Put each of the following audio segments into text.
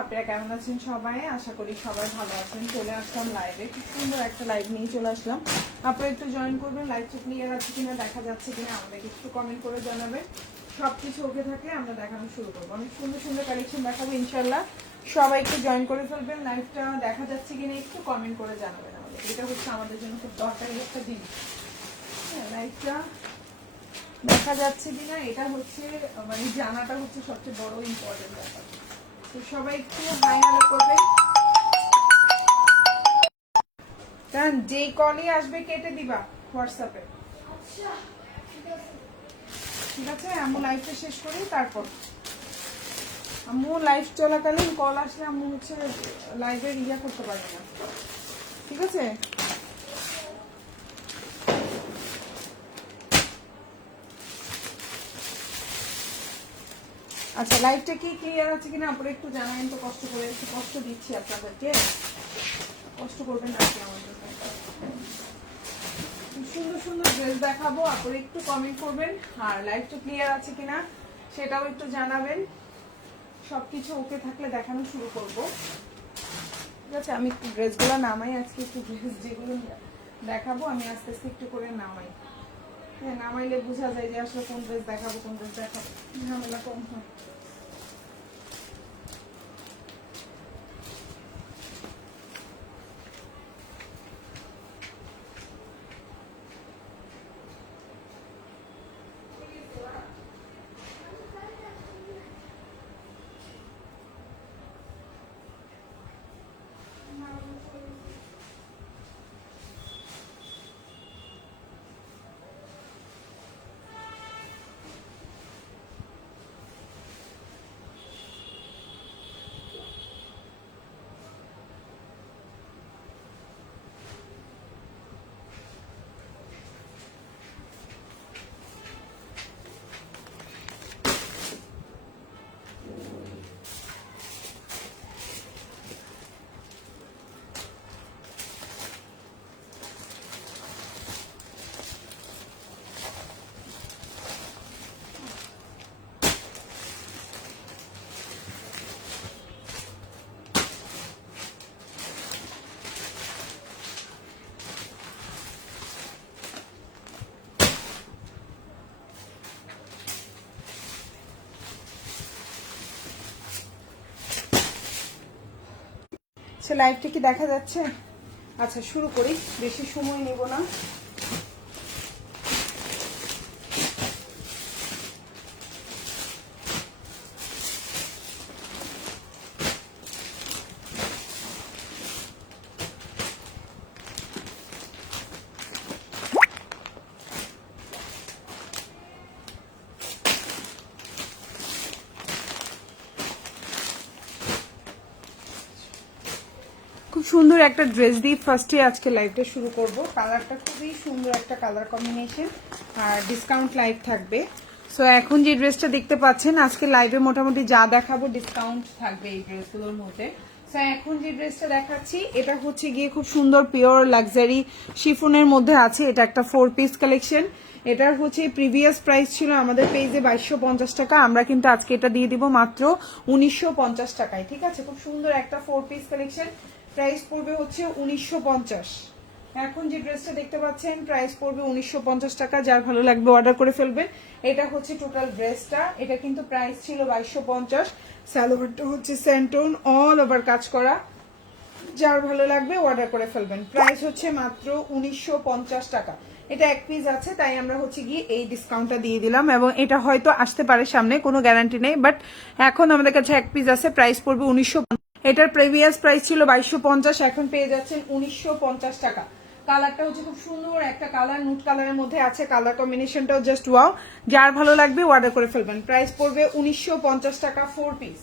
আপনারা কেমন আছেন সবাই? আশা করি সবাই ভালো আছেন। চলে আসলাম লাইভে, খুব সুন্দর একটা লাইভ নিয়ে চলে আসলাম। আপনারা একটু জয়েন করবেন। লাইভটা ক্লিয়ার আছে কিনা, দেখা যাচ্ছে কিনা আমাদেরকে একটু কমেন্ট করে জানাবেন। সবকিছু ওকে থাকলে আমরা দেখানো শুরু করবো। অনেক সুন্দর সুন্দর কালেকশন দেখাবো ইনশাল্লাহ। সবাই একটু জয়েন করে ফেলবেন। লাইভটা দেখা যাচ্ছে কিনা একটু কমেন্ট করে জানাবেন আমাদের। এটা হচ্ছে আমাদের জন্য খুব দরকারি একটা জিনিস। হ্যাঁ, লাইভটা দেখা যাচ্ছে কিনা এটা হচ্ছে মানে জানাটা হচ্ছে সবচেয়ে বড় ইম্পর্টেন্ট ব্যাপার। তো সবাই একটু হাই হ্যালো করবে, কারণ যেই কলই আসবে কেটে দিবা হোয়াটসঅ্যাপে। ঠিক আছে, আম্মু লাইভটা শেষ করি, তারপর আম্মু লাইভ চলাকালীন কল আসলে আম্মু হচ্ছে লাইভের করতে পারবে না। ঠিক আছে, আচ্ছা লাইভটা কি ক্লিয়ার আছে কিনা আপনারা একটু জানাবেন তো। কষ্ট করে একটু কষ্ট দিচ্ছি আপনাদেরকে, কষ্ট করবেন আর কি আমাদের। সুন্দর সুন্দর ড্রেস দেখাবো, আপনারা একটু কমেন্ট করবেন। আর লাইভটা ক্লিয়ার আছে কিনা সেটাও একটু জানাবেন। সবকিছু ওকে থাকলে দেখানো শুরু করব। ঠিক আছে, আমি একটু ড্রেসগুলো নামাই। আজকে একটু ড্রেস যেগুলো দেখাবো আমি আস্তে আস্তে একটু করে নামাই। হ্যাঁ, নামাইলে বোঝা যায় যে আসলে কোন ড্রেস দেখাবো কোন ড্রেস দেখাবো, ঝামেলা কম হয়। সে লাইভটা কি দেখা যাচ্ছে? আচ্ছা শুরু করি, বেশি সময় নেব না। খুব সুন্দর একটা ড্রেস দিয়ে ফার্স্টে আজকে লাইভটা শুরু করব। কালারটা খুবই সুন্দর একটা কালার কম্বিনেশন, আর ডিসকাউন্ট লাইভ থাকবে। সো এখন যে ড্রেসটা দেখতে পাচ্ছেন আজকে লাইভে মোটামুটি যা দেখাবো ডিসকাউন্ট থাকবে এই ড্রেসগুলোর মধ্যে। সো এখন যে ড্রেসটা দেখাচ্ছি এটা হচ্ছে গিয়ে খুব সুন্দর পিওর লাক্সারি শিফনের মধ্যে আছে। এটা একটা 4 পিস কালেকশন। এটার হচ্ছে প্রিভিয়াস প্রাইস ছিল আমাদের পেজে 2250 টাকা, আমরা কিন্তু আজকে এটা দিয়ে দিব মাত্র 1950 টাকায়। ঠিক আছে, খুব সুন্দর একটা 4 পিস কালেকশন। প্রাইস পড়বে হচ্ছে 1950। এখন যে ড্রেসটা দেখতে পাচ্ছেন প্রাইস পড়বে 1950 টাকা। যার ভালো লাগবে অর্ডার করে ফেলবেন। এটা হচ্ছে টোটাল ড্রেসটা। এটা কিন্তু প্রাইস ছিল 2250। সালোয়ারটা হচ্ছে সেন্টোন, অল ওভার কাজ করা। যার ভালো লাগবে অর্ডার করে ফেলবেন। প্রাইস হচ্ছে মাত্র 1950 টাকা। এটা এক পিস আছে তাই আমরা হচ্ছে গিয়ে এই ডিসকাউন্টটা দিয়ে দিলাম, এবং এটা হয়তো আসতে পারে সামনে, কোনো গ্যারান্টি নেই, বাট এখন আমাদের কাছে এক পিস আছে। প্রাইস পড়বে 1950। এটার প্রিভিয়াস প্রাইস ছিল 2250, এখন পেয়ে যাচ্ছেন 1950 টাকা। কালারটা হচ্ছে খুব সুন্দর একটা কালার, নুট কালারের মধ্যে আছে। কালার কম্বিনেশনটাও জাস্ট ওয়াও। যার ভালো লাগবে অর্ডার করে ফেলবেন। প্রাইস পড়বে 1950 টাকা, 4 পিস।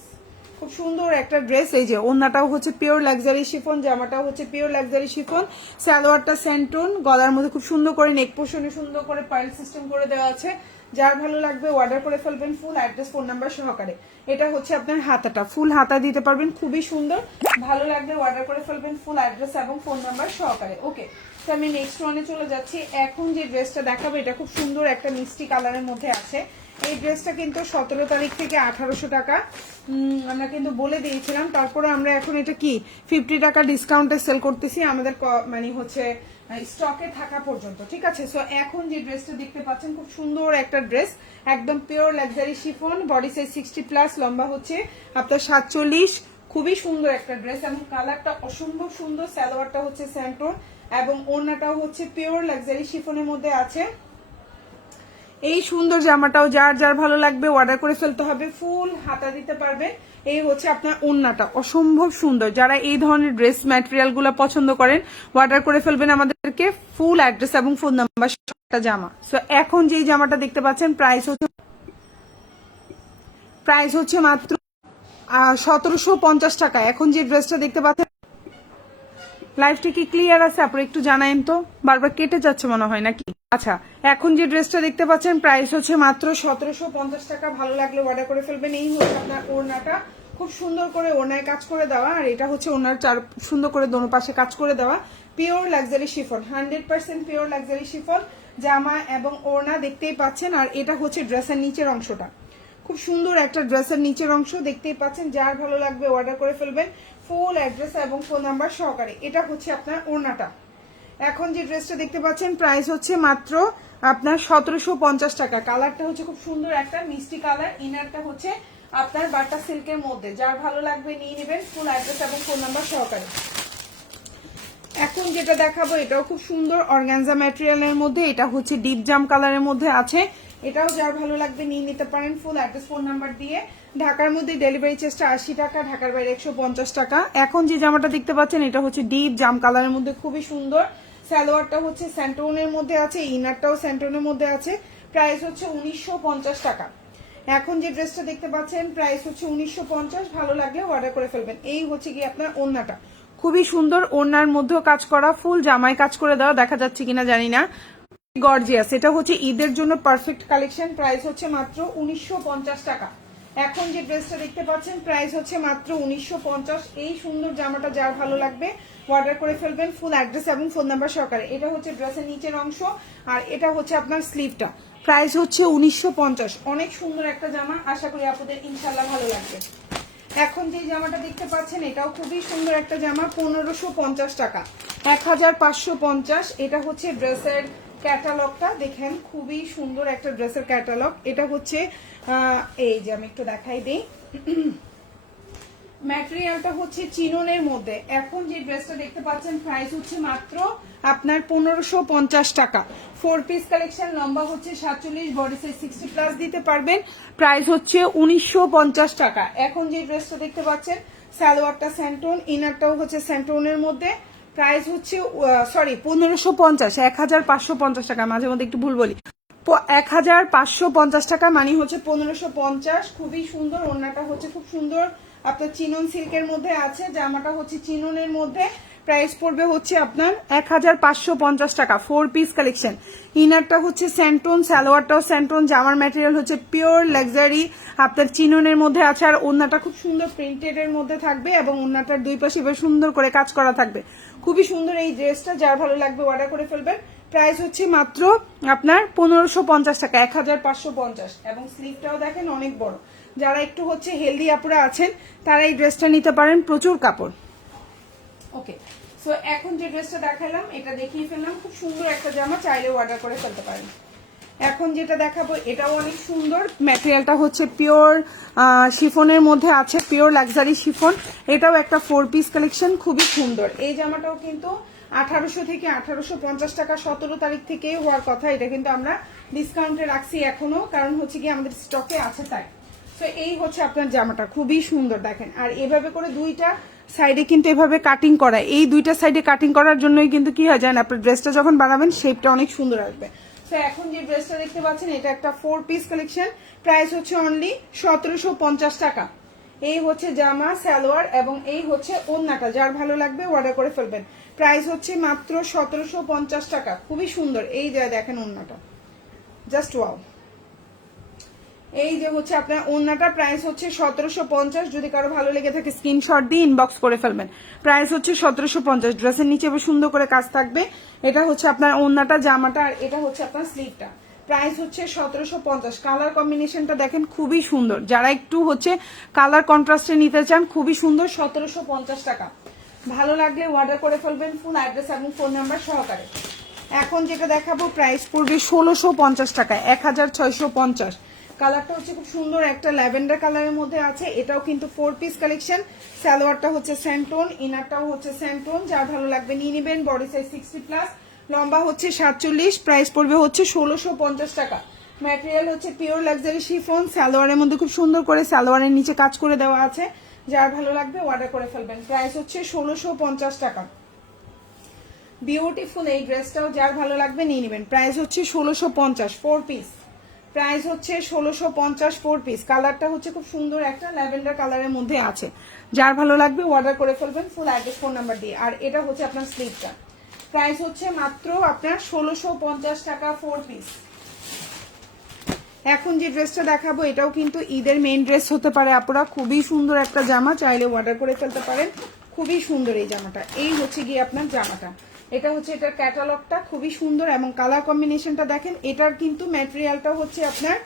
খুব সুন্দর একটা ড্রেস। এই যে ওন্নাটাও হচ্ছে পিওর লাক্সারি শিফন, জামাটাও হচ্ছে পিওর লাক্সারি শিফন, সালোয়ারটা সেন্টন, গলার মধ্যে খুব সুন্দর করে নেক পোর্শনে সুন্দর করে পার্ল সিস্টেম করে দেওয়া আছে। যার ভালো লাগবে অর্ডার করে ফেলবেন ফুল অ্যাড্রেস ফোন নাম্বার সহকারে। এটা হচ্ছে আপনার হাতাটা, ফুল হাতা দিতে পারবেন, খুবই সুন্দর। ভালো লাগবে অর্ডার করে ফেলবেন ফুল অ্যাড্রেস এবং ফোন নাম্বার সহকারে। ওকে, তো আমি নেক্সট ওয়ানে চলে যাচ্ছি। এখন যে ড্রেসটা দেখাবো এটা খুব সুন্দর একটা মিষ্টি কালারের মধ্যে আছে। এই ড্রেসটা কিন্তু 17 তারিখ থেকে 1800 টাকা আমরা কিন্তু বলে দিয়েছিলাম, তারপরে আমরা এখন এটা কি 50 টাকা ডিসকাউন্টে সেল করতেছি আমাদের মানে হচ্ছে স্টকে থাকা পর্যন্ত, ঠিক আছে। সো এখন যে ড্রেসটা দেখতে পাচ্ছেন খুব সুন্দর একটা ড্রেস, একদম pure luxury chiffon, body size 60+, লম্বা হচ্ছে আপনার 47, খুবই সুন্দর একটা ড্রেস এবং কালারটা অসম্ভব সুন্দর। সালোয়ারটা হচ্ছে স্যান্টোন এবং ওড়নাটাও হচ্ছে পিওর লাক্সারি শিফনের মধ্যে আছে। এই সুন্দর জামাটাও যার যার ভালো লাগবে অর্ডার করে ফেলতে হবে, ফুল হাতা দিতে পারবেন। এই হচ্ছে আপনার ওড়নাটা অসম্ভব সুন্দর। যারা এই ধরনের ড্রেস ম্যাটেরিয়াল গুলো পছন্দ করেন অর্ডার করে ফেলবেন আমাদেরকে। ফুল অ্যাড্রেস এবং ফোন নাম্বার একটা জামা। সো এখন যেই জামাটা দেখতে পাচ্ছেন প্রাইস হচ্ছে মাত্র 1750 টাকা। এখন যে ড্রেসটা দেখতে পাচ্ছেন, লাইভটা কি ক্লিয়ার আছে আপনারা একটু জানাইন তো, বারবার কেটে যাচ্ছে মনে হয় নাকি। আচ্ছা, এখন যে ড্রেসটা দেখতে পাচ্ছেন প্রাইস হচ্ছে মাত্র 1750 টাকা। ভালো লাগলে অর্ডার করে ফেলবেন। এই হচ্ছে আপনার ওড়নাটা, খুব সুন্দর করে ওড়নায় কাজ করে দেওয়া, আর এটা হচ্ছে ওড়নার সুন্দর করে দোনো পাশে কাজ করে দেওয়া, pure luxury chiffon, 100% pure luxury chiffon জামা এবং ওড়না দেখতেই পাচ্ছেন। আর এটা হচ্ছে ড্রেসের নিচের অংশটা, খুব সুন্দর একটা ড্রেসের নিচের অংশ দেখতেই পাচ্ছেন। যার ভালো লাগবে অর্ডার করে ফেলবেন, ফুল অ্যাড্রেস এবং ফোন নাম্বার সহকারে। এটা হচ্ছে আপনার ওড়নাটা। এখন যে ড্রেসটা দেখতে পাচ্ছেন প্রাইস হচ্ছে মাত্র আপনার 1750 টাকা। কালারটা হচ্ছে খুব সুন্দর একটা মিষ্টি কালার, ইনারটা হচ্ছে আপনার বাটা সিল্কের মধ্যে। যার ভালো লাগবে নিয়ে নেবেন, ফুল অ্যাড্রেস এবং ফোন নাম্বার সহকারে। এখন যেটা দেখাবো এটাও খুব সুন্দর অর্গানজা ম্যাটেরিয়ালের মধ্যে, এটা হচ্ছে ডিপ জাম কালারের মধ্যে আছে। এটাও যার ভালো লাগবে নিয়ে নিতে পারেন, ফুল অ্যাড্রেস ফোন নাম্বার দিয়ে। ঢাকার মধ্যে ডেলিভারি চার্জটা 80 টাকা, ঢাকার বাইরে 150 টাকা। এখন যে জামাটা দেখতে পাচ্ছেন এটা হচ্ছে ডিপ জাম কালারের মধ্যে, খুবই সুন্দর। সালোয়ারটা হচ্ছে স্যান্টোনের মধ্যে আছে, ইনারটাও স্যান্টোনের মধ্যে আছে। প্রাইস হচ্ছে 1950 টাকা। এখন যে ড্রেসটা দেখতে পাচ্ছেন প্রাইস হচ্ছে 1950। ভালো লাগলে অর্ডার করে ফেলবেন। এই হচ্ছে কি আপনার ওড়নাটা, খুবই সুন্দর। ওড়নার মধ্যেও কাজ করা, ফুল জামায় কাজ করে দেওয়া, দেখা যাচ্ছে কিনা জানি না, গর্জিয়াস। এটা হচ্ছে ঈদের জন্য পারফেক্ট কালেকশন। প্রাইস হচ্ছে মাত্র 1950 টাকা। এখন যে ড্রেসটা দেখতে পাচ্ছেন প্রাইস হচ্ছে মাত্র 1950। এই সুন্দর জামাটা যার ভালো লাগবে অর্ডার করে ফেলবেন, ফুল অ্যাড্রেস এবং ফোন নাম্বার সহকারে। এটা হচ্ছে ড্রেসের নিচের অংশ, আর এটা হচ্ছে আপনার স্লিভটা। প্রাইস হচ্ছে 1950। অনেক সুন্দর একটা জামা, আশা করি আপনাদের ইনশাল্লাহ ভালো লাগবে। এখন যে জামাটা দেখতে পাচ্ছেন এটাও খুবই সুন্দর একটা জামা, 1550 টাকা, 1550। এটা হচ্ছে ড্রেসের ক্যাটালগটা দেখেন, খুবই সুন্দর একটা ড্রেসের ক্যাটালগ। এটা হচ্ছে এই যে আমি একটু দেখাই দিই, ম্যাটেরিয়ালটা হচ্ছে চিননের মধ্যে। এখন যে ড্রেসটা দেখতে পাচ্ছেন প্রাইস হচ্ছে মাত্র আপনার 1550 টাকা। 4 পিস কালেকশন, লম্বা হচ্ছে 47, বডি সাইজ 60+ দিতে পারবেন। প্রাইস হচ্ছে 1950 টাকা। এখন যে ড্রেসটা দেখতে পাচ্ছেন সালোয়ারটা স্যান্টোন, ইনারটাও হচ্ছে স্যান্টোনের মধ্যে। প্রাইস হচ্ছে 1550, 1550 টাকা। মাঝে মধ্যে একটু ভুল বলি, 1550 টাকা মানে হচ্ছে 1550। খুবই সুন্দর, ওড়নাটা হচ্ছে খুব সুন্দর আপনার চিনন সিল্কের মধ্যে আছে, জামাটা হচ্ছে চিননের মধ্যে। প্রাইস পড়বে হচ্ছে আপনার 1550 টাকা। 4 পিস কালেকশন, ইনারটা হচ্ছে স্যান্টোন, সালোয়ারটাও স্যান্টোন, জামার ম্যাটেরিয়াল হচ্ছে পিওর লাক্সারি আপনার চিননের মধ্যে আছে। আর ওড়নাটা খুব সুন্দর প্রিন্টেড এর মধ্যে থাকবে এবং ওড়নাটার দুই পাশে বেশ সুন্দর করে কাজ করা থাকবে। খুবই সুন্দর এই ড্রেসটা, যার ভালো লাগবে অর্ডার করে ফেলবেন। প্রাইস হচ্ছে মাত্র আপনার 1550 টাকা, 1550। এবং স্লিভটাও দেখেন অনেক বড়। যারা একটু হচ্ছে হেলদি আপুরা আছেন তারা এই ড্রেসটা নিতে পারেন, প্রচুর কাপড়। ওকে, সো এখন যে ড্রেসটা দেখালাম এটা দেখিয়ে ফেললাম, খুব সুন্দর একটা জামা, চাইলে অর্ডার করে ফেলতে পারেন। এখন যেটা দেখাবো এটাও অনেক সুন্দর, ম্যাটেরিয়ালটা হচ্ছে পিওর শিফনের মধ্যে আছে, পিওর লাক্সারি শিফন। এটাও একটা 4 পিস কালেকশন, খুবই সুন্দর। এই জামাটাও কিন্তু 1800 থেকে 1850 টাকা, 17 তারিখ থেকে হওয়ার কথা। এটা কিন্তু আমরা ডিসকাউন্টে রাখছি এখনো, কারণ হচ্ছে কি আমাদের স্টকে আছে তাই। তো এই হচ্ছে আপনার জামাটা, খুবই সুন্দর দেখেন। আর এভাবে করে দুইটা সাইডে কিন্তু এভাবে কাটিং করা, এই দুইটা সাইডে কাটিং করার জন্যই কিন্তু কি হয় জানেন, আপনার ড্রেসটা যখন বানাবেন শেপটা অনেক সুন্দর আসবে। তো এখন যে ড্রেসটা দেখতে পাচ্ছেন এটা একটা 4 পিস কালেকশন, প্রাইস হচ্ছে অনলি 1750 টাকা। এই হচ্ছে জামা, সালোয়ার এবং এই হচ্ছে ওড়নাটা। যার ভালো লাগবে অর্ডার করে ফেলবেন। প্রাইস হচ্ছে মাত্র 1750 টাকা। খুবই সুন্দর, এই যে দেখেন ওড়নাটা, জাস্ট ওয়াও। এই যে হচ্ছে আপনার ওড়নাটা, প্রাইস হচ্ছে 1750। যদি কারো ভালো লেগে থাকে স্ক্রিনশট দিয়ে ইনবক্স করে ফেলবেন। প্রাইস হচ্ছে 1750। ড্রেসের নিচে বেশ সুন্দর করে কাজ থাকবে। এটা হচ্ছে আপনার ওড়নাটা, জামাটা, আর এটা হচ্ছে আপনার স্লিভটা। প্রাইস হচ্ছে 1750। কালার কম্বিনেশনটা দেখেন খুবই সুন্দর, যারা একটু হচ্ছে কালার কন্ট্রাস্টে নিতে চান খুবই সুন্দর। 1750 টাকা। ভালো লাগলে অর্ডার করে ফেলবেন ফুল অ্যাড্রেস এবং ফোন নাম্বার সহকারে। এখন যেটা দেখাবো প্রাইস পড়বে 1650 টাকায়, 1650। কালারটা হচ্ছে খুব সুন্দর একটা ল্যাভেন্ডার কালারের মধ্যে আছে। এটাও কিন্তু 4 পিস কালেকশন। সালোয়ারটা হচ্ছে স্যান্টোন, ইনারটাও হচ্ছে স্যান্টোন। যার ভালো লাগবে নিয়ে নেবেন। বডি সাইজ 60+, লম্বা হচ্ছে 47। প্রাইস পড়বে হচ্ছে 1650 টাকা। ম্যাটেরিয়াল হচ্ছে পিওর লাক্সারি শিফন। সালোয়ারের মধ্যে খুব সুন্দর করে সালোয়ারের নিচে কাজ করে দেওয়া আছে। যার ভালো লাগবে অর্ডার করে ফেলবেন। প্রাইস হচ্ছে 1650 টাকা। বিউটিফুল এই ড্রেসটাও যার ভালো লাগবে নিয়ে নেবেন। প্রাইস হচ্ছে 1650, 4 পিস। প্রাইস হচ্ছে 1650, 4 পিস। কালারটা হচ্ছে খুব সুন্দর একটা ল্যাভেন্ডার কালারের মধ্যে আছে। যার ভালো লাগবে অর্ডার করে ফেলবেন ফুল অ্যাড্রেস ফোন নাম্বার দিয়ে। আর এটা হচ্ছে আপনার স্লিপটা। প্রাইস হচ্ছে মাত্র আপনার 1650 টাকা, 4 পিস। এখন যে ড্রেসটা দেখাবো এটাও কিন্তু ঈদের মেইন ড্রেস হতে পারে আপুরা। খুবই সুন্দর একটা জামা, চাইলে অর্ডার করে ফেলতে পারেন। খুবই সুন্দর এই জামাটা। এই হচ্ছে গিয়ে আপনার জামাটা। এটা হচ্ছে এটার ক্যাটালগটা খুবই সুন্দর এবং কালার কম্বিনেশনটা দেখেন। এটার কিন্তু ম্যাটেরিয়ালটা হচ্ছে আপনার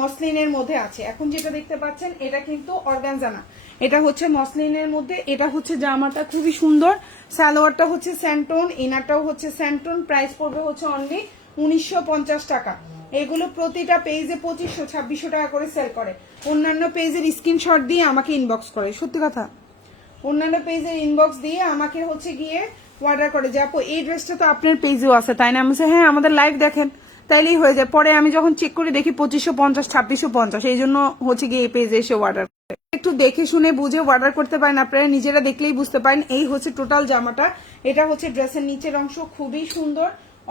মসলিনের মধ্যে আছে। এখন যেটা দেখতে পাচ্ছেন এটা কিন্তু অর্গানজা না, এটা হচ্ছে মসলিনের মধ্যে। এটা হচ্ছে জামাটা খুবই সুন্দর। সালোয়ারটা হচ্ছে স্যান্টোন, ইনারটাও হচ্ছে স্যান্টোন। প্রাইস পড়বে হচ্ছে অনলি 1950 টাকা। এগুলো প্রতিটা পেজে 2500-2600 টাকা করে সেল করে। অন্যান্য পেজের স্ক্রিনশট দিয়ে আমাকে ইনবক্স করে, সত্যি কথা, অন্যান্য পেজের ইনবক্স দিয়ে আমাকে হচ্ছে গিয়ে অর্ডার করে যে আপু এই ড্রেসটা তো আপনার পেজেও আছে, তাই না? আমি বলছি হ্যাঁ, আমাদের লাইভ দেখেন, তাইলেই হয়ে যায়। পরে আমি যখন চেক করে দেখি 2550, 2650, এই জন্য হচ্ছে গিয়ে এই পেজে এসে অর্ডার করে। একটু দেখে শুনে বুঝে অর্ডার করতে পারেন, আপনারা নিজেরা দেখলেই বুঝতে পারেন। এই হচ্ছে টোটাল জামাটা। এটা হচ্ছে ড্রেসের নিচের অংশ, খুবই সুন্দর।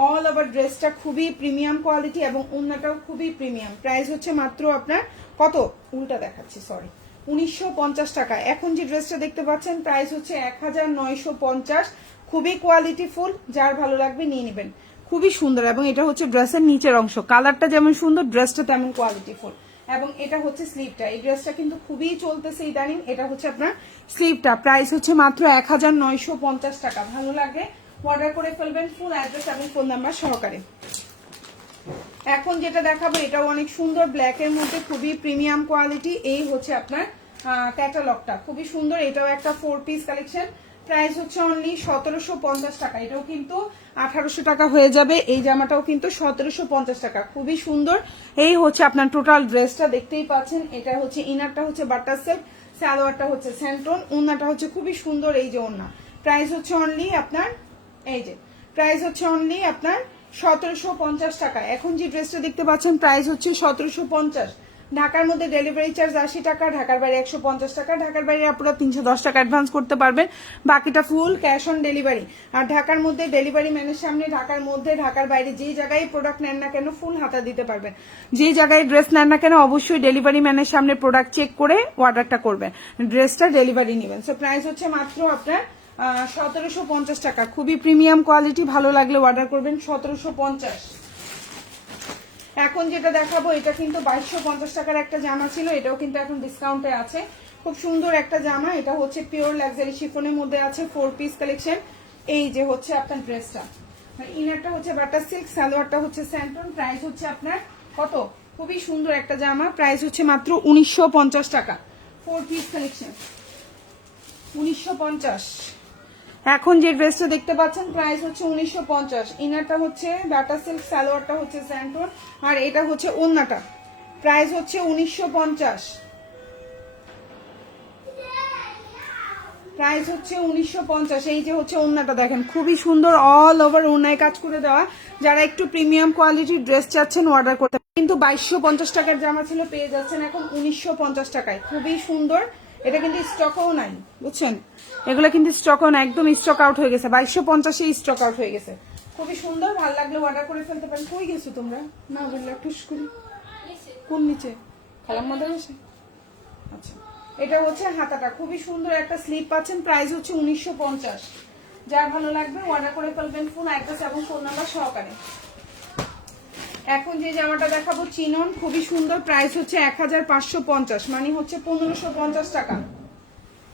অল ওভার ড্রেসটা খুবই প্রিমিয়াম কোয়ালিটি এবং ওড়নাটাও খুবই প্রিমিয়াম। প্রাইস হচ্ছে মাত্র আপনার কত, উল্টা দেখাচ্ছি, সরি, 1950 টাকা। এখন যে ড্রেসটা দেখতে পাচ্ছেন প্রাইস হচ্ছে 1950। খুবই কোয়ালিটিফুল, যার ভালো লাগবে নিয়ে নেবেন। খুবই সুন্দর এবং এটা হচ্ছে ড্রেসের নিচের অংশ। কালারটা যেমন সুন্দর, ড্রেসটা তেমন কোয়ালিটিফুল। এবং এটা হচ্ছে স্লিভটা। এই ড্রেসটা কিন্তু খুবই চলতেছে ইদানিং। এটা হচ্ছে আপনার স্লিভটা। প্রাইস হচ্ছে মাত্র 1950 টাকা। ভালো লাগে অর্ডার করে ফেলবেন ফুল অ্যাড্রেস এবং ফোন নাম্বার সহকারে। এখন যেটা দেখাবো এটাও অনেক সুন্দর, ব্ল্যাক এর মধ্যে খুবই প্রিমিয়াম কোয়ালিটি। এই হচ্ছে আপনার ক্যাটালগটা খুবই সুন্দর। এটাও একটা 4 পিস কালেকশন। প্রাইস হচ্ছে অনলি 1750 টাকা। এটাও কিন্তু 1800 টাকা হয়ে যাবে। এই জামাটাও কিন্তু 1750 টাকা। খুবই সুন্দর। এই হচ্ছে আপনার টোটাল ড্রেসটা, দেখতেই পাচ্ছেন। এটা হচ্ছে ইনারটা হচ্ছে বাটার সিল্ক, সালোয়ারটা হচ্ছে স্যান্টন, ওড়নাটা হচ্ছে খুবই সুন্দর। এই যে ওড়না, প্রাইস হচ্ছে অনলি আপনার, এই যে প্রাইস হচ্ছে অনলি আপনার 1750 টাকা। এখন যে ড্রেসটা দেখতে পাচ্ছেন প্রাইস হচ্ছে 1750। ঢাকার মধ্যে ডেলিভারি চার্জ 80 টাকা, ঢাকার বাইরে 150 টাকা। ঢাকার বাইরে আপনারা 310 টাকা অ্যাডভান্স করতে পারবেন, বাকিটা ফুল ক্যাশ অন ডেলিভারি। আর ঢাকার মধ্যে ডেলিভারি ম্যানের সামনে, ঢাকার মধ্যে ঢাকার বাইরে যে জায়গায় প্রোডাক্ট নেন না কেন ফুল হাতা দিতে পারবেন। যে জায়গায় ড্রেস নেন না কেন অবশ্যই ডেলিভারি ম্যানের সামনে প্রোডাক্ট চেক করে অর্ডারটা করবেন, ড্রেসটা ডেলিভারি নেবেন। সো প্রাইস হচ্ছে মাত্র আপনার 1750 টাকা। খুবই প্রিমিয়াম কোয়ালিটি, ভালো লাগলে অর্ডার করবেন। 1750। এখন যেটা দেখাবো এটা কিন্তু 2250 টাকার একটা জামা ছিল, এটাও কিন্তু এখন ডিসকাউন্টে আছে। খুব সুন্দর একটা জামা। এটা হচ্ছে পিওর লাক্সারি শিফনের মধ্যে আছে, 4 পিস কালেকশন। এই যে হচ্ছে আপনার ড্রেসটা, ইনারটা হচ্ছে বাটার সিল্ক, সালোয়ারটা হচ্ছে স্যান্টন। প্রাইস হচ্ছে আপনার কত, খুবই সুন্দর একটা জামা। প্রাইস হচ্ছে মাত্র 1950 টাকা। 4 পিস কালেকশন, 1950। এখন যে ড্রেসটা দেখতে পাচ্ছেন প্রাইস হচ্ছে 1950। ইনারটা হচ্ছে বাটার সিল্ক, সালোয়ারটা হচ্ছে স্যান্টন, আর এটা হচ্ছে ওড়নাটা। প্রাইস হচ্ছে 1950। প্রাইস হচ্ছে 1950। এই যে হচ্ছে ওড়নাটা দেখেন, খুবই সুন্দর, অল ওভার ওড়নায় কাজ করে দেওয়া। যারা একটু প্রিমিয়াম কোয়ালিটির ড্রেস চাচ্ছেন অর্ডার করতে, কিন্তু 2250 টাকার জামা ছিল, পেয়ে যাচ্ছেন এখন 1950 টাকায়। খুবই সুন্দর। এটা কিন্তু স্টকও নাই, বুঝছেন, এগুলো কিন্তু স্টকও না, একদম স্টক আউট হয়ে গেছে। 2250-এ স্টক আউট হয়ে গেছে। খুবই সুন্দর, ভালো লাগলে অর্ডার করে ফেলতে পারেন। কই গেছো তোমরা? না বললে টুস করি। কোন নিচে? খালাম মাদের বসে। আচ্ছা, এটা হচ্ছে হাতাটা, খুবই সুন্দর একটা স্লিপ পাচ্ছেন। প্রাইস হচ্ছে 1950। যার ভালো লাগবে অর্ডার করে ফেলবেন ফোন অ্যাড্রেস এবং ফোন নাম্বার সহকারে। এখন যে জামাটা দেখাবো চিনন, খুবই সুন্দর। প্রাইস হচ্ছে 1550, মানে হচ্ছে 1550 টাকা।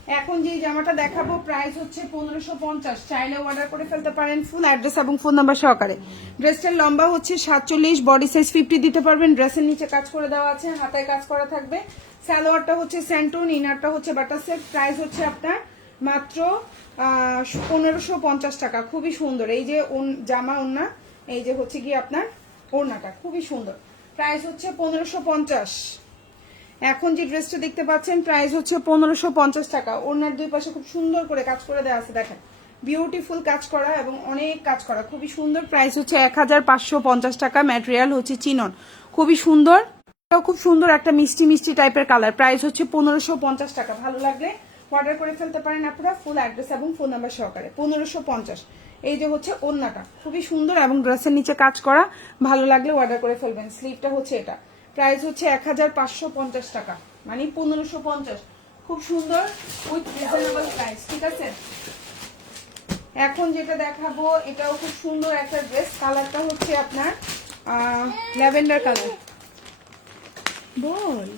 এখন যে জামাটা দেখাবো প্রাইস হচ্ছে 1550, চাইলে অর্ডার করে ফেলতে পারেন ফুল অ্যাড্রেস এবং ফোন নাম্বার সহকারে। ড্রেসটার লম্বা হচ্ছে 47, বডি সাইজ 50 দিতে পারবেন। ড্রেসের নিচে কাজ করে দেওয়া আছে, হাতায় কাজ করা থাকবে। সালোয়ারটা হচ্ছে স্যান্টুন, ইনারটা হচ্ছে বাটার সিল্ক। প্রাইস হচ্ছে আপনার মাত্র 1550 টাকা। খুবই সুন্দর এই যে জামা ওড়না, এই যে হচ্ছে কি আপনার ওড়নাটা খুবই সুন্দর। প্রাইস হচ্ছে 1550। এখন যে ড্রেসটা দেখতে পাচ্ছেন প্রাইস হচ্ছে 1550 টাকা। ওড়নার দুই পাশে খুব সুন্দর করে কাজ করে দেওয়া আছে, দেখেন বিউটিফুল কাজ করা এবং অনেক কাজ করা, খুবই সুন্দর। প্রাইস হচ্ছে 1550 টাকা। ম্যাটেরিয়াল হচ্ছে চিনন, খুবই সুন্দর, খুব সুন্দর একটা মিষ্টি মিষ্টি টাইপের কালার। প্রাইস হচ্ছে 1550 টাকা। ভালো লাগলে অর্ডার করে ফেলতে পারেন আপনারা ফুল অ্যাড্রেস এবং ফোন নাম্বার সহকারে। 1550। এই যে হচ্ছে ওড়নাটা খুবই সুন্দর এবং ড্রেসের নিচে কাজ করা, ভালো লাগলে অর্ডার করে ফেলবেন। স্লিপটা হচ্ছে এটা। প্রাইস হচ্ছে 1550 টাকা, মানে 1550। খুব সুন্দর উইথ রিজনেবল প্রাইস, ঠিক আছে। এখন যেটা দেখাবো এটাও খুব সুন্দর একটা ড্রেস। কালারটা হচ্ছে আপনার ল্যাভেন্ডার কালার। বল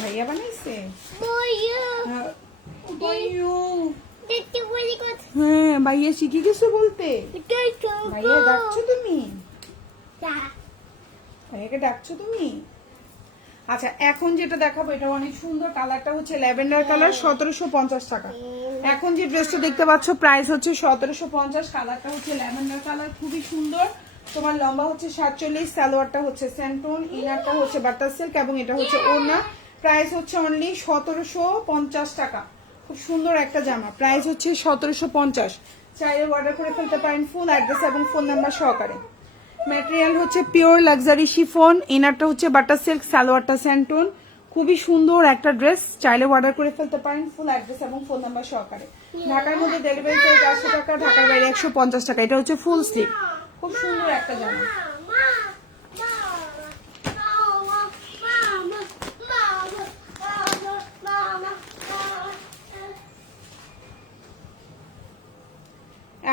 ভাইয়া বানাইছে? হ্যাঁ ভাইয়া শিখে গেছো বলতে। ভাইয়া ডাকছো তুমি? ভাইয়াকে ডাকছো তুমি? আচ্ছা এখন যেটা দেখাবো এটা অনেক সুন্দর। কালারটা হচ্ছে ল্যাভেন্ডার কালার, 1750 টাকা। এখন যে ড্রেসটা দেখতে পাচ্ছ প্রাইস হচ্ছে 1750। কালারটা হচ্ছে ল্যাভেন্ডার কালার, খুবই সুন্দর। তোমার লম্বা হচ্ছে 47, সালোয়ারটা হচ্ছে স্যান্টন, ইনারটা হচ্ছে বাটার সিল্ক এবং এটা হচ্ছে ওড়না। প্রাইস হচ্ছে অনলি 1750 টাকা। খুব সুন্দর একটা জামা। প্রাইস হচ্ছে 1750। চাইলে অর্ডার করে ফেলতে পারেন ফুল অ্যাড্রেস এবং ফোন নাম্বার সহকারে। ম্যাটেরিয়াল হচ্ছে পিওর লাক্সারি শিফন, ইনারটা হচ্ছে বাটার সিল্ক, সালোয়ারটা স্যান্টন। খুবই সুন্দর একটা ড্রেস, চাইলে অর্ডার করে ফেলতে পারেন ফুল অ্যাড্রেস এবং ফোন নাম্বার সহকারে। ঢাকার মধ্যে ডেলিভারি চার্জ 80 টাকা, ঢাকার বাইরে 150 টাকা। এটা হচ্ছে ফুল স্লিভ, খুব সুন্দর একটা জামা।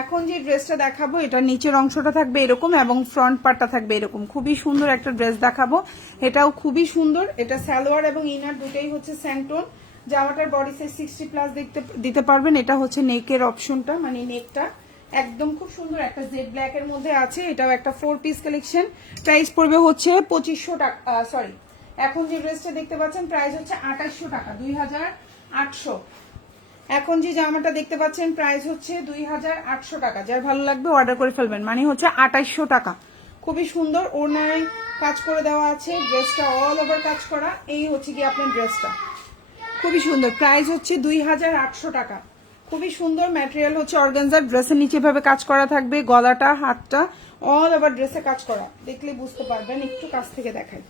এখন যে ড্রেসটা দেখাবো এটার নিচের অংশটা থাকবে এরকম এবং ফ্রন্ট পার্টটা থাকবে এরকম। খুবই সুন্দর একটা ড্রেস দেখাবো, এটাও খুবই সুন্দর। এটা সালোয়ার এবং ইনার দুটেই হচ্ছে স্যান্টন। জামাটার বডি সাইজ 60+ দিতে পারবেন। এটা হচ্ছে নেকের অপশনটা, মানে নেকটা একদম খুব সুন্দর একটা জেড ব্ল্যাক এর মধ্যে আছে। এটাও একটা 4 পিস কালেকশন। প্রাইস পড়বে হচ্ছে 2500 টাকা, সরি। এখন যে ড্রেসটা দেখতে পাচ্ছেন প্রাইস হচ্ছে 2800 টাকা, 2800। এখন যে জামাটা দেখতে পাচ্ছেন প্রাইস হচ্ছে 2800 টাকা। যার ভালো লাগবে অর্ডার করে ফেলবেন, মানে হচ্ছে 2800 টাকা। খুবই সুন্দর, ওড়নায় কাজ করে দেওয়া আছে, ড্রেসটা অল ওভার কাজ করা। এই হচ্ছে কি আপনার ড্রেসটা খুবই সুন্দর। প্রাইস হচ্ছে 2800 টাকা। খুবই সুন্দর, ম্যাটেরিয়াল হচ্ছে অর্গানজার। ড্রেসের নিচে ভাবে কাজ করা থাকবে, গলাটা হাতটা অল ওভার ড্রেসে কাজ করা, দেখলে বুঝতে পারবেন। একটু কাছ থেকে দেখাই,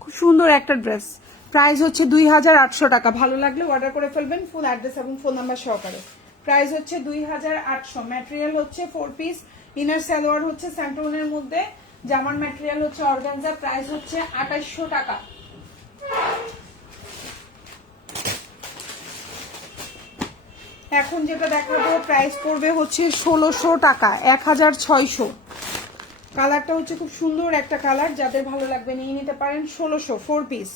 খুব সুন্দর একটা ড্রেস। প্রাইস হচ্ছে 2800 টাকা। ভালো লাগলে অর্ডার করে ফেলবেন ফুল অ্যাড্রেস এবং ফোন নাম্বার সহকারে। প্রাইস হচ্ছে 2800। ম্যাটেরিয়াল হচ্ছে 4 পিস, ইনার সালোয়ার হচ্ছে স্যান্টনের মধ্যে, জামার ম্যাটেরিয়াল হচ্ছে অর্গানজা। প্রাইস হচ্ছে 2800 টাকা। এখন যেটা দেখাবো প্রাইস পড়বে হচ্ছে 1600 টাকা, 1600। কালারটা হচ্ছে খুব সুন্দর একটা কালার, যাদের ভালো লাগবে নিয়ে নিতে পারেন। 1600, 4 পিস।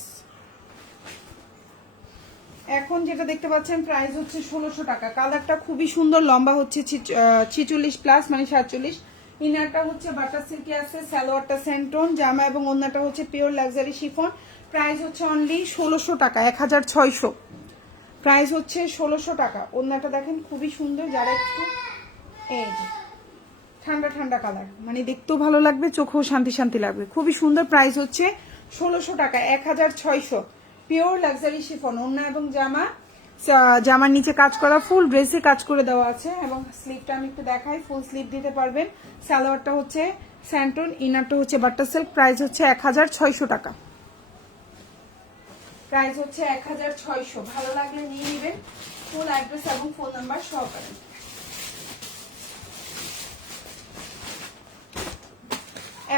এখন যেটা দেখতে পাচ্ছেন প্রাইস হচ্ছে 1600 টাকা। কালারটা খুবই সুন্দর, লম্বা হচ্ছে 46+, মানে 47। ইনারটা হচ্ছে বাটার সিল্কি আছে, সালোয়ারটা স্যান্টন, জামা এবং ওড়নাটা হচ্ছে পিওর লাক্সারি শিফন। প্রাইস হচ্ছে অনলি 1600 টাকা, 1600। প্রাইস হচ্ছে 1600 টাকা। ওড়নাটা দেখেন খুবই সুন্দর, যারা একটু এই যে ঠান্ডা ঠান্ডা কালার, মানে দেখতেও ভালো লাগবে, চোখেও শান্তি শান্তি লাগবে, খুবই সুন্দর। প্রাইস হচ্ছে 1600 টাকা, 1600। পিওর লাক্সারি শিফন, ওড়না এবং জামা, জামার নিচে কাজ করা, ফুল ড্রেসে কাজ করে দেওয়া আছে এবং স্লিভটা আমি একটু দেখাই, ফুল স্লিভ দিতে পারবেন। সালোয়ারটা হচ্ছে স্যান্টন, ইনারটা হচ্ছে বাটার সিল্ক। প্রাইস হচ্ছে 1600 টাকা। প্রাইস হচ্ছে 1600। ভালো লাগলে নিয়ে নেবেন ফুল অ্যাড্রেস এবং ফোন নাম্বার সহকারে।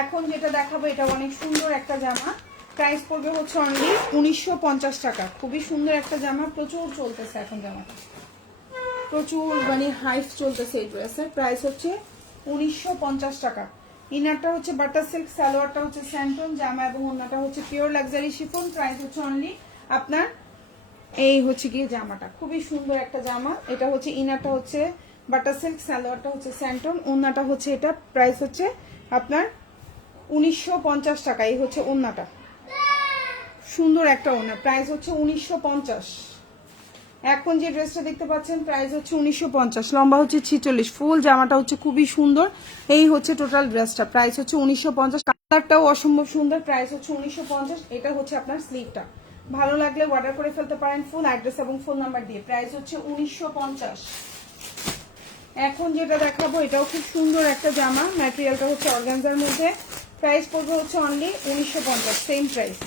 এখন যেটা দেখাবো এটা অনেক সুন্দর একটা জামা। প্রাইস পড়বে হচ্ছে অনলি 1950 টাকা। খুবই সুন্দর একটা জামা, প্রচুর চলতেছে এখন জামাটা, প্রচুর মানে হাইপ চলতেছে এই ড্রেসের। প্রাইস হচ্ছে 1950 টাকা। ইনারটা হচ্ছে বাটার সিল্ক, সালোয়ারটা হচ্ছে স্যান্টন, জামা এবং ওড়নাটা হচ্ছে পিওর লাক্সারি শিফন। প্রাইস হচ্ছে অনলি আপনার এই হচ্ছে গিয়ে জামাটা, খুবই সুন্দর একটা জামা। এটা হচ্ছে ইনারটা হচ্ছে বাটার সিল্ক, সালোয়ারটা হচ্ছে স্যান্টন, ওন্নাটা হচ্ছে এটা। প্রাইস হচ্ছে আপনার 1950 টাকা। এই হচ্ছে ওন্নাটা, সুন্দর একটা ওন্না, প্রাইস হচ্ছে 1950। এখন যে ড্রেসটা দেখতে পাচ্ছেন প্রাইস হচ্ছে 1950, লম্বা হচ্ছে 46, ফুল জামাটা হচ্ছে খুবই সুন্দর। এই হচ্ছে টোটাল ড্রেসটা, প্রাইস হচ্ছে 1950। কালারটাও অসম্ভব সুন্দর, প্রাইস হচ্ছে 1950। এটা হচ্ছে আপনার স্লিভটা, ভালো লাগলে অর্ডার করে ফেলতে পারেন ফুল অ্যাড্রেস এবং ফোন নাম্বার দিয়ে। প্রাইস হচ্ছে 1950। এখন যেটা দেখাবো এটাও খুব সুন্দর একটা জামা, ম্যাটেরিয়ালটা হচ্ছে অর্গানজার মধ্যে। প্রাইস পড়বে হচ্ছে only 1950, same price.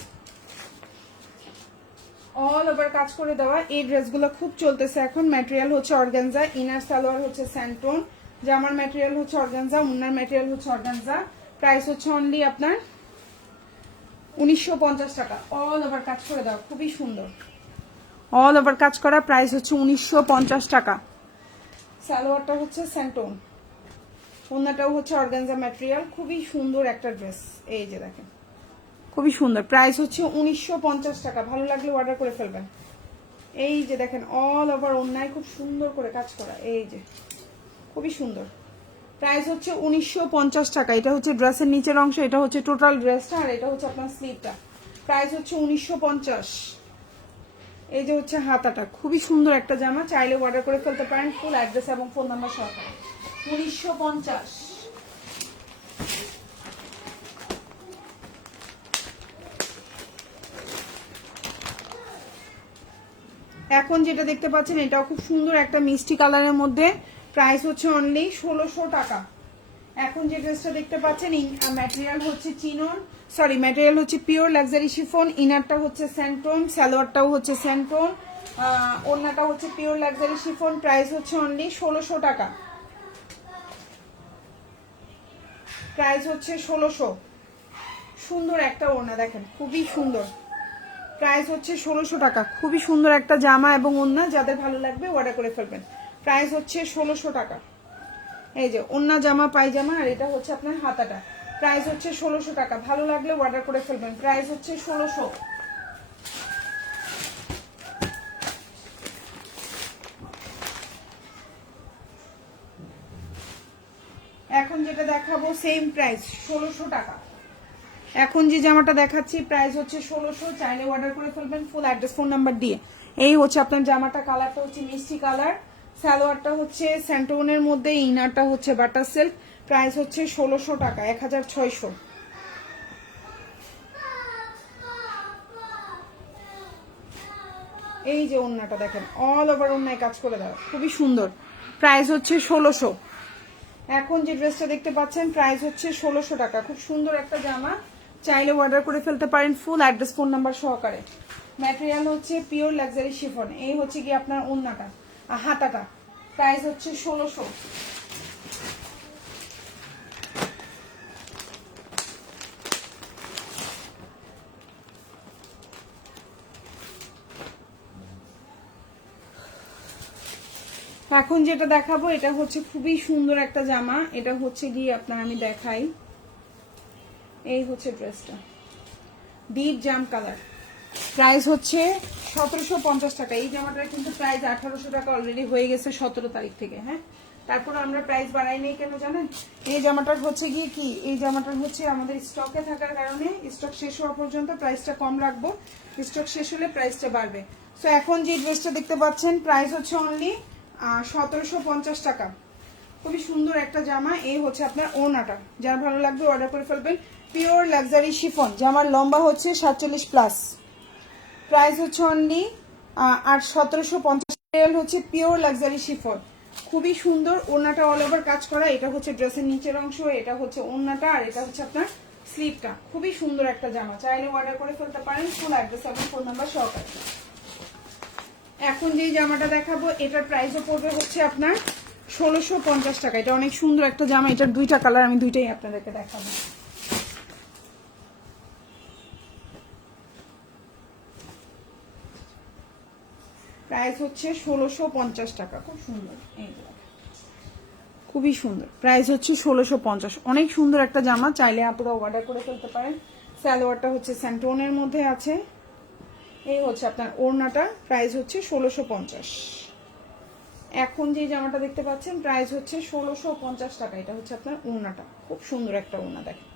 All over কাজ করে দেওয়া এই ড্রেসগুলো খুব চলতেছে এখন। ম্যাটেরিয়াল হচ্ছে অর্গানজা, ইনার সালোয়ার হচ্ছে স্যান্টন, জামার ম্যাটেরিয়াল হচ্ছে অর্গানজা, উন্নার ম্যাটেরিয়াল হচ্ছে অর্গানজা। প্রাইস হচ্ছে অনলি আপনার 1950 টাকা। অল ওভার কাজ করে দেওয়া, খুবই সুন্দর, অল ওভার কাজ করা। প্রাইস হচ্ছে 1950 টাকা। সালোয়ারটা হচ্ছে স্যান্টন, ওন্নাটাও হচ্ছে অর্গানজা ম্যাটেরিয়াল, খুবই সুন্দর একটা ড্রেস। এই যে দেখেন, খুবই সুন্দর। প্রাইস হচ্ছে 1950 টাকা। ভালো লাগলে অর্ডার করে ফেলবেন। এই যে দেখেন অল ওভার ওন্নায় খুব সুন্দর করে কাজ করা, এই যে খুবই সুন্দর। প্রাইস হচ্ছে 1950 টাকা। এটা হচ্ছে ড্রেসের নিচের অংশ, এটা হচ্ছে টোটাল ড্রেসটা, আর এটা হচ্ছে আপনার স্লিভটা। প্রাইস হচ্ছে 1950। এই যে হচ্ছে হাতাটা, খুবই সুন্দর একটা জামা, চাইলে অর্ডার করে ফেলতে পারেন ফুল অ্যাড্রেস এবং ফোন নাম্বার সহ। 1950। এখন যেটা দেখতে পাচ্ছেন এটাও খুব সুন্দর একটা মিষ্টি কালারের মধ্যে। প্রাইস হচ্ছে অনলি 1600 টাকা। এখন যে ড্রেসটা দেখতে পাচ্ছেন ম্যাটেরিয়াল হচ্ছে চিনন, সরি ম্যাটেরিয়াল হচ্ছে পিওর লাক্সারি শিফন, ইনারটা হচ্ছে স্যান্টন, সালোয়ারটাও হচ্ছে স্যান্টন, ওড়নাটা হচ্ছে পিওর লাক্সারি শিফন। প্রাইস হচ্ছে অনলি 1600 টাকা। প্রাইস হচ্ছে 1600। সুন্দর একটা ওড়না দেখেন, খুবই সুন্দর। প্রাইস হচ্ছে 1600 টাকা। খুবই সুন্দর একটা জামা এবং ওড়না, যাদের ভালো লাগবে অর্ডার করে ফেলবেন। প্রাইস হচ্ছে 1600 টাকা। এই যে ওড়না, জামা, পায়জামা, আর এটা হচ্ছে আপনার হাতাটা। প্রাইস হচ্ছে 1600 টাকা। ভালো লাগলে অর্ডার করে ফেলবেন। প্রাইস হচ্ছে 1600। এখন যেটা দেখাবো সেম প্রাইস 1600 টাকা। এখন যে জামাটা দেখাচ্ছি প্রাইস হচ্ছে 1600, চাইলে অর্ডার করে ফেলবেন ফুল অ্যাড্রেস ফোন নাম্বার দিয়ে। এই হচ্ছে আপনার জামাটা, কালারটা হচ্ছে মিষ্টি কালার, সালোয়ারটা হচ্ছে স্যান্টোনের মধ্যে, ইনারটা হচ্ছে বাটার সিল্ক। প্রাইস হচ্ছে 1600 টাকা, 1600। এই যে ওড়নাটা দেখেন, অল ওভার ওড়নায় কাজ করে দেওয়া, খুবই সুন্দর। প্রাইস হচ্ছে 1600। এখন যে ড্রেসটা দেখতে পাচ্ছেন প্রাইস হচ্ছে 1600 টাকা। খুব সুন্দর একটা জামা, চাইলে অর্ডার করে ফেলতে পারেন ফুল অ্যাড্রেস ফোন নাম্বার সহকারে। ম্যাটেরিয়াল হচ্ছে পিওর লাক্সারি শিফন। এই হচ্ছে কি আপনার ওড়নাটা, হাতাটা। প্রাইস হচ্ছে 1600। এখন যেটা দেখাবো এটা হচ্ছে খুবই সুন্দর একটা জামা। এটা হচ্ছে গিয়ে আপনার, আমি দেখাই, এই হচ্ছে ড্রেসটা, ডিপ জাম কালার। প্রাইস হচ্ছে 1750 টাকা। এই জামাটার কিন্তু প্রাইস 1800 টাকা অলরেডি হয়ে গেছে 17 তারিখ থেকে। হ্যাঁ, তারপর আমরা প্রাইস বাড়াই নেই কেন জানেন? এই জামাটার হচ্ছে গিয়ে কি, এই জামাটার হচ্ছে আমাদের স্টকে থাকার কারণে স্টক শেষ হওয়া পর্যন্ত প্রাইসটা কম রাখবো, স্টক শেষ হলে প্রাইসটা বাড়বে। সো এখন যে ড্রেসটা দেখতে পাচ্ছেন প্রাইস হচ্ছে অনলি 1750 টাকা। খুবই সুন্দর একটা জামা। এই হচ্ছে আপনার ওড়নাটা, যার ভালো লাগবে অর্ডার করে ফেলবেন। পিওর লাক্সারি শিফন, জামার লম্বা হচ্ছে 47 প্লাস। প্রাইস হচ্ছে অনলি 1750। হচ্ছে পিওর লাক্সারি শিফন, খুবই সুন্দর। ওড়নাটা অল ওভার কাজ করা। এটা হচ্ছে ড্রেসের নিচের অংশ, এটা হচ্ছে ওড়নাটা, আর এটা হচ্ছে আপনার স্লিভটা। খুবই সুন্দর একটা জামা, চাইলে অর্ডার করে ফেলতে পারেন ফুল অ্যাড্রেস এবং ফোন নাম্বার সহকারে। এখন যে জামাটা দেখাবো এটার প্রাইসও পড়বে হচ্ছে আপনার 1650 টাকা। এটা অনেক সুন্দর একটা জামা, এটার দুইটা কালার, আমি দুইটাই আপনাদেরকে দেখাবো। প্রাইস হচ্ছে 1650 টাকা। খুব সুন্দর, খুবই সুন্দর। প্রাইস হচ্ছে 1650। অনেক সুন্দর একটা জামা, চাইলে আপনারা অর্ডার করে ফেলতে পারেন। সালোয়ারটা হচ্ছে স্যান্টোনের মধ্যে আছে, এই হচ্ছে আপনার ওড়নাটা, প্রাইস হচ্ছে 1650। এখন যে জামাটা দেখতে পাচ্ছেন প্রাইস হচ্ছে 1650 টাকা। এটা হচ্ছে আপনার ওড়নাটা, খুব সুন্দর একটা ওড়না, দেখেন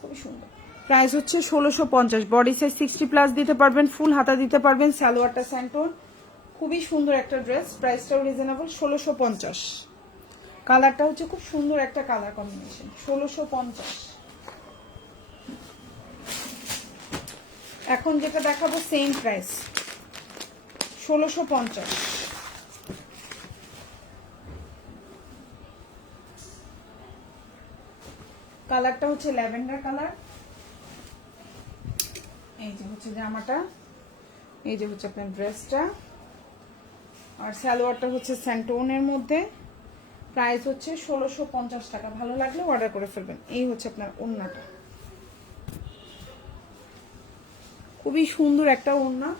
খুবই সুন্দর। প্রাইস হচ্ছে 1650। বডি সাইজ 60+ দিতে পারবেন, ফুল হাতা দিতে পারবেন। সালোয়ারটা স্যান্টোন, খুবই সুন্দর একটা ড্রেস, প্রাইসটাও রিজনেবল 1650। কালারটা হচ্ছে খুব সুন্দর একটা কালার কম্বিনেশন, 1650। এখন যেটা দেখাবো সেম প্রাইস 1650। কালারটা হচ্ছে ল্যাভেন্ডার কালার। এই যে হচ্ছে জামাটা, এই যে হচ্ছে আপনার ড্রেসটা, আর সালোয়ারটা হচ্ছে স্যান্টোনের মধ্যে। প্রাইস হচ্ছে 1650 টাকা। ভালো লাগলে অর্ডার করে ফেলবেন। এই হচ্ছে আপনার ওড়নাটা, খুবই সুন্দর একটা ওড়না।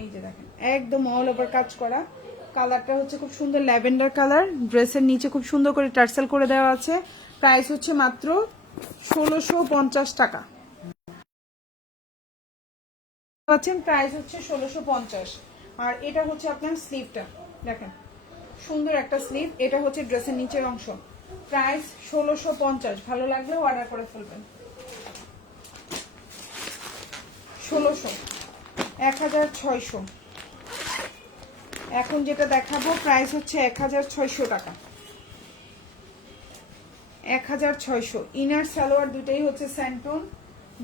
এই যে দেখেন একদম অল ওভার কাজ করা। কালারটা হচ্ছে খুব সুন্দর ল্যাভেন্ডার কালার। ড্রেসের নিচে খুব সুন্দর করে টার্সেল করে দেওয়া আছে। প্রাইস হচ্ছে মাত্র 1650 টাকা। পাচ্ছেন প্রাইস হচ্ছে 1650। আর এটা হচ্ছে আপনার স্লিভটা, দেখেন সুন্দর একটা স্লিভ। এটা হচ্ছে ড্রেসের নিচের অংশ। প্রাইস 1650। ভালো লাগলে অর্ডার করে ফেলবেন। 1600, 1600। এখন যেটা দেখাবো প্রাইস হচ্ছে 1600 টাকা। 1600। ইনার সালোয়ার দুটাই হচ্ছে স্যান্টোন।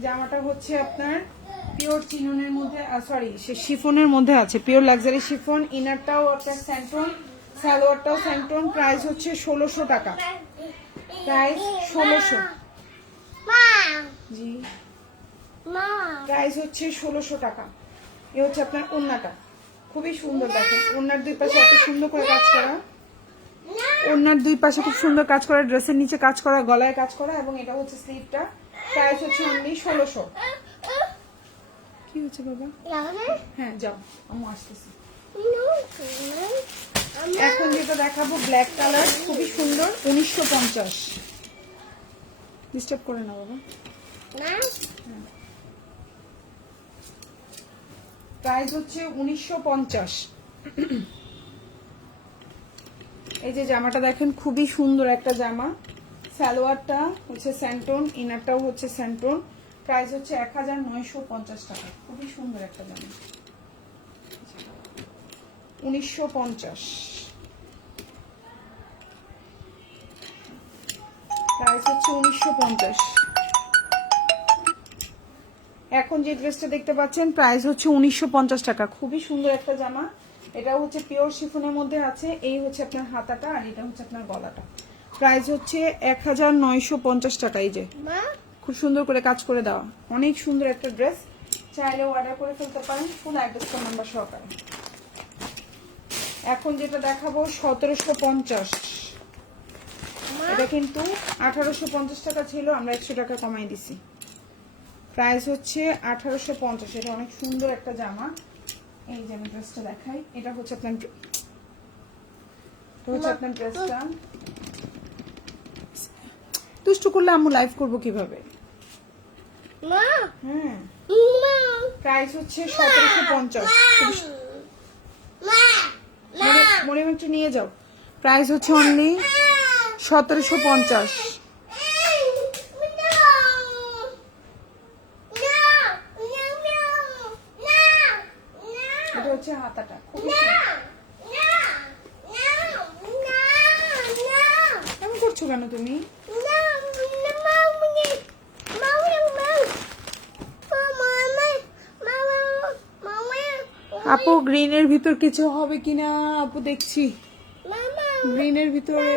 জামাটা হচ্ছে আপনার পিওর চিননের মধ্যে, সরি সে শিফনের মধ্যে আছে, পিওর লাক্সারি শিফন। ইনারটাও আপনার স্যান্টোন, সালোয়ারটাও স্যান্টোন। প্রাইস হচ্ছে 1600 টাকা। প্রাইস 1600। জি, প্রাইস হচ্ছে 1600 টাকা। এ হচ্ছে আপনার ওড়নাটা, খুবই সুন্দর। দেখেন ওড়নার দুই পাশে এত সুন্দর করে কাজ করা, ওড়নার দুই পাশে খুব সুন্দর কাজ করা, ড্রেসের নিচে কাজ করা, গলায় কাজ করা, এবং এটা হচ্ছে স্লিভটা। প্রাইস হচ্ছে অনলি 1600। কি হচ্ছে বাবা? হ্যাঁ যাও, আমি আসতেছি। এখন যেটা দেখাবো ব্ল্যাক কালার, খুবই সুন্দর, 1950। ডিস্টার্ব করে না বাবা। প্রাইস হচ্ছে 1950। এই যে জামাটা দেখেন খুবই সুন্দর একটা জামা। সালোয়ারটা হচ্ছে স্যান্টোন, ইনারটাও হচ্ছে স্যান্টোন। প্রাইস হচ্ছে 1950 টাকা। খুবই সুন্দর একটা জামা, 1950। প্রাইস হচ্ছে 1950। এখন যে ড্রেসটা দেখতে পাচ্ছেন প্রাইস হচ্ছে 1950 টাকা। খুবই সুন্দর একটা জামা। এটা হচ্ছে পিওর শিফনের মধ্যে আছে। এই হচ্ছে আপনার হাতাটা, আর এটা হচ্ছে আপনার গলাটা। প্রাইস হচ্ছে 1950 টাকা। এই যে খুব সুন্দর করে কাজ করে দেওয়া, অনেক সুন্দর একটা ড্রেস। চাইলে অর্ডার করে ফেলতে পারেন ফুল অ্যাড্রেস ফোন নাম্বার সহকারে। এখন যেটা দেখাবো 1750। এটা কিন্তু 1850 টাকা ছিল, আমরা 100 টাকা কমাই দিছি। প্রাইস হচ্ছে 1850। এটা অনেক সুন্দর একটা জামা। এই যে আমি ড্রেসটা দেখাই, এটা হচ্ছে আপনার ড্রেসটা। দুষ্টু করলে আম্মু লাইভ করবো কিভাবে? হ্যাঁ, প্রাইস হচ্ছে 1750। মনে একটু নিয়ে যাও। প্রাইস হচ্ছে অনলি 1750। এটা হচ্ছে হাতাটা, খুবই কেমন করছো কেন তুমি? আপু গ্রিনের ভিতর কিছু হবে কিনা আপু দেখছি। গ্রিনের ভিতরে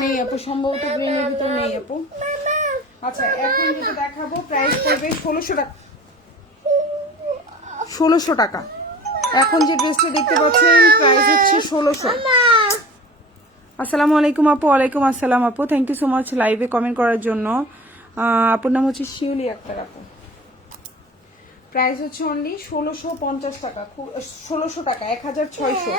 নেই আপু, সম্ভবত গ্রিনের ভিতর নেই আপু। আচ্ছা এখন যেটা দেখাবো প্রাইস পড়বে 1600 টাকা। 1600 টাকা। এখন যে ড্রেসটা দেখতে পাচ্ছেন প্রাইস হচ্ছে 1600। আসসালামু আলাইকুম আপু। ওয়ালাইকুম আসসালাম আপু, থ্যাংক ইউ সো মাচ লাইভে কমেন্ট করার জন্য। আপুর নাম হচ্ছে শিউলি আক্তার আপু। প্রাইস হচ্ছে অনলি 1650 টাকা। 1600 টাকা, 1600।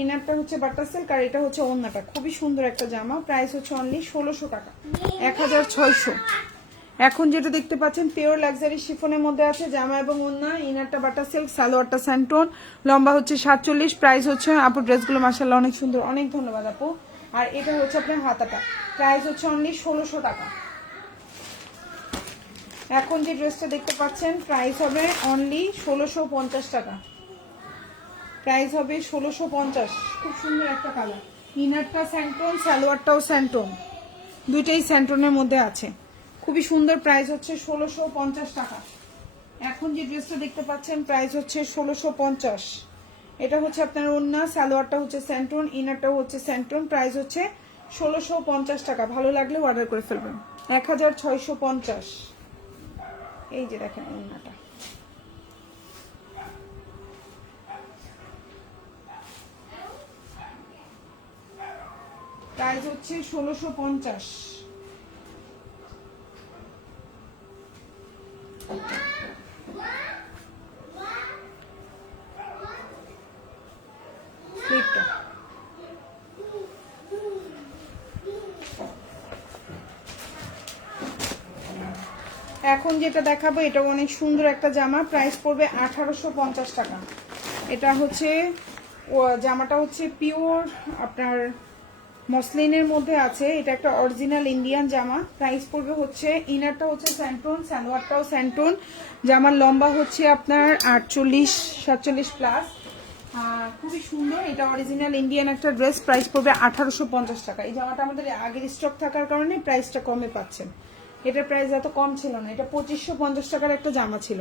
ইনারটা হচ্ছে বাটার সিল্ক, আর এটা হচ্ছে ওড়নাটা। খুবই সুন্দর একটা জামা। প্রাইস হচ্ছে অনলি 1600 টাকা, 1600। এখন যেটা দেখতে পাচ্ছেন পিওর লাক্সারি শিফনের মধ্যে আছে, জামা এবং ওড়না, ইনারটা বাটা সিল্ক, সালোয়ারটা স্যান্টোন, লম্বা হচ্ছে 47, প্রাইস হচ্ছে আপু ড্রেসগুলো মাশাআল্লাহ অনেক সুন্দর, অনেক ধন্যবাদ আপু। আর এটা হচ্ছে আপনার হাতাটা, প্রাইস হচ্ছে অনলি 1600 টাকা। এখন যে ড্রেসটা দেখতে পাচ্ছেন প্রাইস হবে অনলি 1650 টাকা, প্রাইস হবে 1650। খুব সুন্দর একটা কালার, ইনারটা স্যান্টোন, সালোয়ারটাও স্যান্টোন, দুইটাই স্যান্টোনের মধ্যে আছে, খুবই সুন্দর, প্রাইস হচ্ছে 1650 টাকা। এখন যে ড্রেসটা দেখতে পাচ্ছেন প্রাইস হচ্ছে 1650। এটা হচ্ছে আপনার ওড়না, সালোয়ারটা হচ্ছে স্যান্টোন, ইনারটাও হচ্ছে স্যান্টোন, প্রাইস হচ্ছে 1650 টাকা। ভালো লাগলে অর্ডার করে ফেলবেন। 1650। এই যে দেখেন ওড়নাটা, প্রাইস হচ্ছে 1650। স্লিপটা এখন যেটা দেখাবো এটা অনেক সুন্দর একটা জামা, প্রাইস পড়বে 1850 টাকা। এটা হচ্ছে জামাটা হচ্ছে পিওর আপনার মসলিনের মধ্যে আছে, এটা একটা অরিজিনাল ইন্ডিয়ান জামা, প্রাইস পড়বে হচ্ছে, ইনারটা হচ্ছে স্যান্টোন, সালোয়ারটাও স্যান্টোন, জামার লম্বা হচ্ছে আপনার 48-47 প্লাস, খুবই সুন্দর, এটা অরিজিনাল ইন্ডিয়ান একটা ড্রেস, প্রাইস পড়বে 1850 টাকা। এই জামাটা আমাদের আগের স্টক থাকার কারণে প্রাইসটা কমে পাচ্ছেন, এটার প্রাইস এত কম ছিল না, এটা 2550 টাকার একটা জামা ছিল,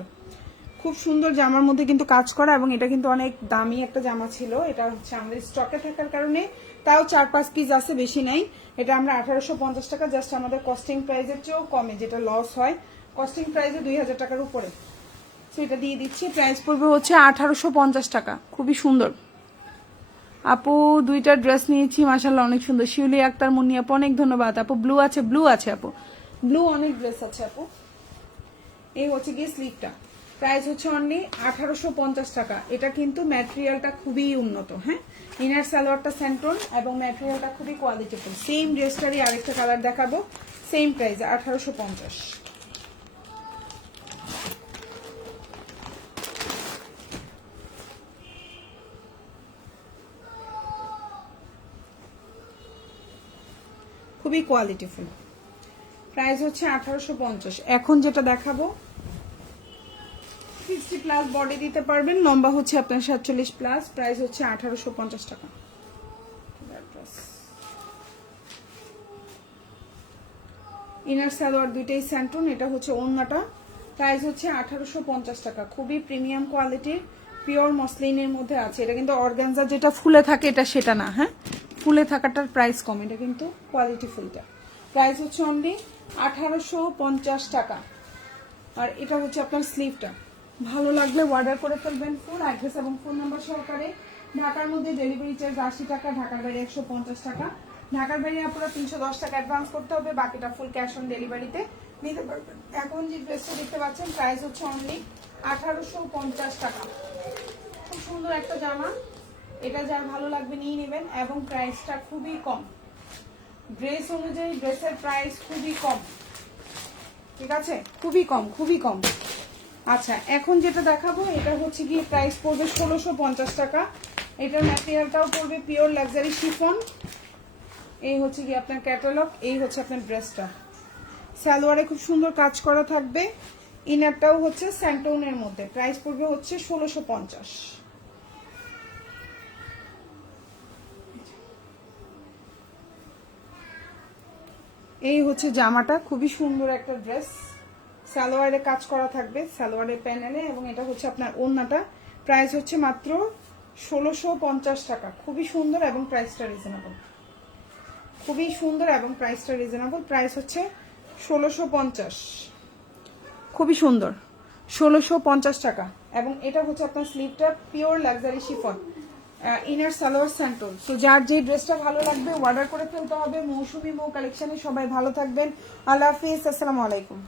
খুব সুন্দর, জামার মধ্যে কিন্তু কাজ করা, এবং এটা কিন্তু অনেক দামি একটা জামা ছিল, এটা হচ্ছে আমাদের স্টকে থাকার কারণে, তাও 4-5 পিস আছে, বেশি নাই, এটা আমরা 1850 টাকা, জাস্ট আমাদের কস্টিং প্রাইসের চেয়েও কমে, যেটা লস হয় কস্টিং প্রাইসে 2000 টাকার উপরে, সেটা দিয়ে দিচ্ছি, প্রাইস পড়বে হচ্ছে 1850 টাকা। খুবই সুন্দর আপু, দুইটা ড্রেস নিয়েছি মাশাআল্লাহ অনেক সুন্দর, শিউলি আক্তার, মুন্নি আপু অনেক ধন্যবাদ আপু। ব্লু আছে, ব্লু আছে আপু, ব্লু অনেক ড্রেস আছে আপু। এই হচ্ছে গিয়ে স্লিভটা, প্রাইস হচ্ছে অনলি 1850 টাকা। এটা কিন্তু ম্যাটেরিয়ালটা খুবই উন্নত, হ্যাঁ, ইনার সালোয়ারটা স্যান্টোন এবং ম্যাটেরিয়ালটা খুবই কোয়ালিটিফুল। সেম ড্রেসটারই আরেকটা কালার দেখাবো, সেম প্রাইস 1850। খুবই কোয়ালিটিফুল, প্রাইস হচ্ছে 1850। এখন যেটা দেখাবো 60 প্লাস বডি দিতে পারবেন, লম্বা হচ্ছে আপনার 47 প্লাস, প্রাইস হচ্ছে 1850 টাকা। ইনার সালোয়ার দুইটাই স্যান্টোন, এটা হচ্ছে ওড়নাটা, প্রাইস হচ্ছে 1850 টাকা। খুবই প্রিমিয়াম কোয়ালিটির পিওর মসলিনের মধ্যে আছে, এটা কিন্তু অর্গানজা যেটা ফুলে থাকে এটা সেটা না, হ্যাঁ, ফুলে থাকাটার প্রাইস কম, এটা কিন্তু কোয়ালিটি ফুলটা, প্রাইস হচ্ছে অনলি 1850 টাকা। আর এটা হচ্ছে আপনার স্লিভটা, ভালো লাগলে অর্ডার করে ফেলবেন, ফুল অ্যাড্রেস এবং ফোন নাম্বার সহকারে। ঢাকার মধ্যে ডেলিভারি চার্জ 80 টাকা, ঢাকার বাইরে 150 টাকা, ঢাকার বাইরে আপনারা 310 টাকা অ্যাডভান্স করতে হবে, বাকিটা ফুল ক্যাশ অন ডেলিভারিতে নিতে পারবেন। এখন যে ড্রেসটা দেখতে পাচ্ছেন প্রাইস হচ্ছে অনলি 1850 টাকা। খুব সুন্দর একটা জামা, এটা যার ভালো লাগবে নিয়ে নেবেন, এবং প্রাইসটা খুবই কম, ড্রেস অনুযায়ী ড্রেসের প্রাইস খুবই কম, ঠিক আছে, খুবই কম, খুবই কম। আচ্ছা, এখন যেটা দেখাবো এটা হচ্ছে গিয়ে প্রাইস পড়বে 1650 টাকা। এটার ম্যাটেরিয়ালটাও পড়বে পিওর লাক্সারি শিফন। এই হচ্ছে গিয়ে আপনার ক্যাটালগ, এই হচ্ছে আপনার ড্রেসটা, সালোয়ারে খুব সুন্দর কাজ করা থাকবে, ইনারটাও হচ্ছে স্যান্টোনের মধ্যে, প্রাইস পড়বে হচ্ছে 1650। এই হচ্ছে জামাটা, খুবই সুন্দর একটা ড্রেস, সালোয়ারে কাজ করা থাকবে, সালোয়ারের প্যানেলে, এবং এটা হচ্ছে আপনার ওড়নাটা, প্রাইস হচ্ছে মাত্র 1650 টাকা। খুবই সুন্দর এবং প্রাইসটা রিজনেবল, খুবই সুন্দর এবং প্রাইসটা রিজনেবল, প্রাইস হচ্ছে 1650, খুবই সুন্দর, 1650 টাকা। এবং এটা হচ্ছে আপনার স্লিভটা pure luxury chiffon, inner salwar স্যান্টোন। তো যার যে ড্রেসটা ভালো লাগবে অর্ডার করে ফেলতে হবে। মৌসুমি মৌ কালেকশনে সবাই ভালো থাকবেন, আল্লাহ হাফিজ, আসসালামু আলাইকুম।